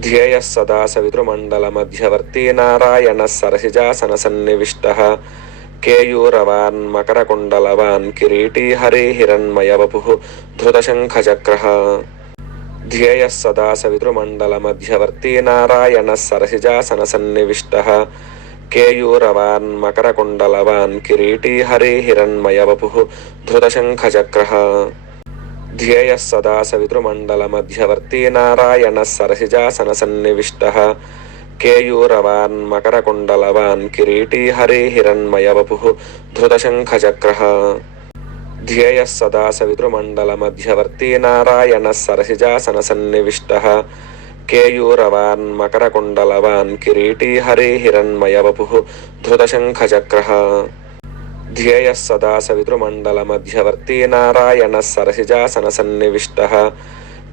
ధ్యేయ సదా సవితృమండల మధ్యవర్తి నారాయణ సరసిజాసన సన్నివిష్ట కేయూరవాన్ మకరకుండలవాన్ కిరీటీ హరి హిరణ్మయ వపు ధృతశంఖచక్ర ధ్యేయ సదా సవితృమండల మధ్యవర్తి నారాయణ సరసిజాసన సన్నివిష్ట కేయూరవాన్ మకరకుండలవాన్ కిరీటీ హరి హిరణ్మయ వపు ధృతశంఖచక్ర ధ్యేయ సదా సవితృమండల మధ్యవర్తి నారాయణ సరసిజాసన సన్నివిష్ట కేయూరవాన్ మకరకుండలవాన్ కిరీటీ హరే హిరణ్మయ వపు ధృతశంఖచక్ర ధ్యేయ సదా సవితృమండల మధ్యవర్తి నారాయణ సరసిజాసన సన్నివిష్ట కేయూరవాన్ మకరకుండలవాన్ కిరీటీ హరే హిరణ్మయ వపు ధృతశంఖచక్ర ధ్యేయ సదా సవితృమండలమధ్యవర్తీ నారాయణ సరసిజాసన సన్నివిష్ట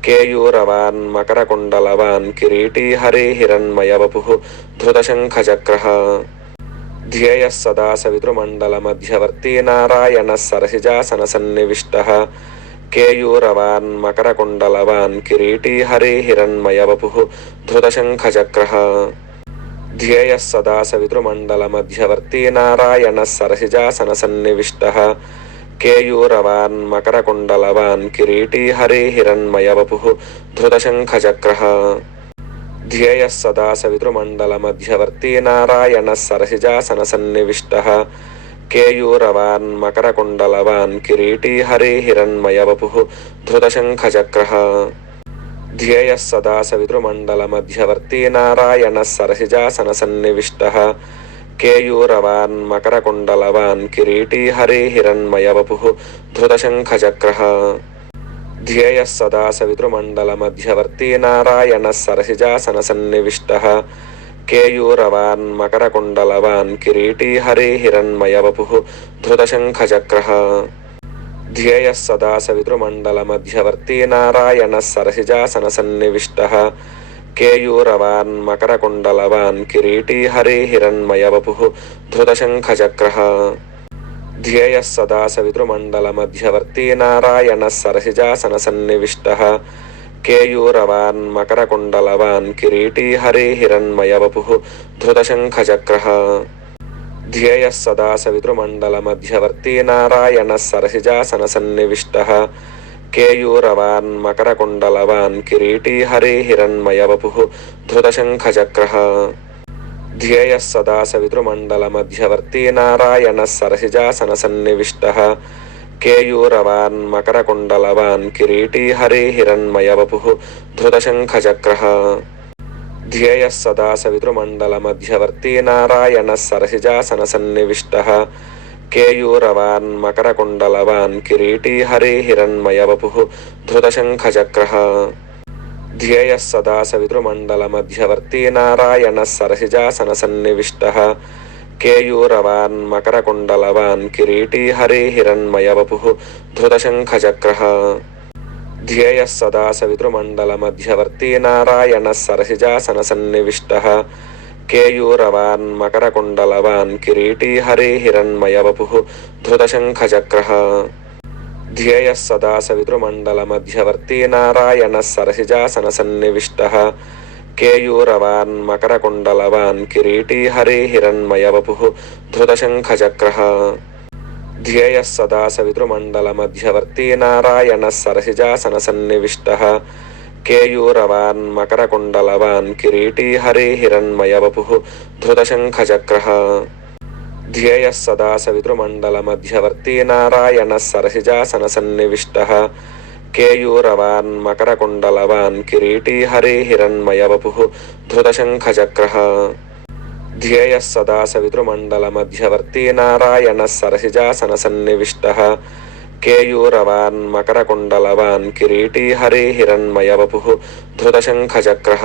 కేయూరవాన్ మకరకుండలవాన్ కిరీటీ హరే హిరణ్మయ వపు ధృతశంఖచక్ర ధ్యేయ సదా సవితృమండలమధ్యవర్తీ నారాయణ సరసిజాసన సన్నివిష్ట కేయూరవాన్ మకరకుండలవాన్ కిరీటీ హరే హిరణ్మయ వపు ధృతశంఖచక్ర ధ్యేయ సదా సవితృమండలమధ్యవర్తీ నారాయణ సరసిజాసన సన్నివిష్ట కేయూరవాన్ మకరకుండలవాన్ కిరీటీ హరే హిరణ్మయ వపు ధృతశంఖచక్ర. ధ్యేయ సదా సవితృమండలమధ్యవర్తీ నారాయణ సరసిజాసన సన్నివిష్ట కేయూరవాన్ మకరకుండలవాన్ కిరీటీ హరే హిరణ్మయ వపు ధృతశంఖచక్ర. ध्येयः सदा सवितृमण्डलमध्यवर्ती नारायणः सरसिजासनसन्निविष्टः केयूरवान् मकरकुण्डलवान् किरीटी हरिहिरण्मयवपुः धृतशङ्खचक्रः ध्येयः सदा सवितृमण्डलमध्यवर्ती नारायणः सरसिजासनसन्निविष्टः केयूरवान् मकरकुण्डलवान् किरीटी हरिहिरण्मयवपुः धृतशङ्खचक्रः ध्येयः सदा सवितृमण्डलमध्यवर्ती नारायणः सरसिजासनसन्निविष्टः केयूरवान् मकरकुण्डलवान् किरीटी हरिहिरण्मयवपुः धृतशङ्खचक्रः ध्येयः सदा सवितृमण्डलमध्यवर्ती नारायणः सरसिजासनसन्निविष्टः ధ్యేయ సదా సవితృమండలమధ్యవర్తీ నారాయణ సరసిజాసన సన్నివిష్ట కేయూరవాన్ మకరకుండలవాన్ కిరీటీ హరే హిరణ్మయ వపు ధృతశంఖచక్ర ధ్యేయ సదా సవితృమండలమధ్యవర్తీ నారాయణ సరసిజాసన సన్నివిష్ట కేయూరవాన్ మకరకుండలవాన్ కిరీటీ హరే హిరణ్మయ వపు ధృతశంఖచక్ర ध्येयः सदा सवितृमण्डलमध्यवर्ती नारायणः सरसिजासनसन्निविष्टः केयूरवान् मकरकुण्डलवान् किरीटी हरिहिरण्मयवपुः धृतशङ्खचक्रः ध्येयः सदा सवितृमण्डलमध्यवर्ती नारायणः सरसिजासनसन्निविष्टः केयूरवान् मकरकुण्डलवान् किरीटी हरिहिरण्मयवपुः धृतशङ्खचक्रः ध्येयः सदा सवितृमण्डलमध्यवर्ती ధ్యేయ సదా సవితృమండలమధ్యవర్తీ నారాయణ సరసిజాసన సన్నివిష్ట కేయూరవాన్ మకరకుండలవాన్ కిరీటీ హరే హిరణ్మయ వపు ధృతశంఖచక్ర. ధ్యేయ సదా సవితృమండలమధ్యవర్తీ నారాయణ సరసిజాసన సన్నివిష్ట కేయూరవాన్ మకరకుండలవాన్ కిరీటీ హరే హిరణ్మయ వపు ధృతశంఖచక్ర. ధ్యేయ సదా సవితృమండల మధ్యవర్తి నారాయణ సరసిజాసన సన్నివిష్ట కేయూరవాన్ మకరకుండలవాన్ కిరీటీ హరే హిరణ్మయ వపు ధృతశంఖచక్ర ధ్యేయ సదా సవితృమండల నారాయణ సరసిజాసన సన్నివిష్ట కేయూరవాన్ మకరకుండలవాన్ కిరీటీ హరే హిరణ్మయ వపు ధృతశంఖచక్ర ధ్యేయ సదా సవితృమండలమధ్యవర్తి నారాయణ సరసిజాసన సన్నివిష్ట కేయూరవాన్ మకరకుండలవాన్ కిరీటీ హరే హిరణ్మయ వపు ధృతశంఖచక్ర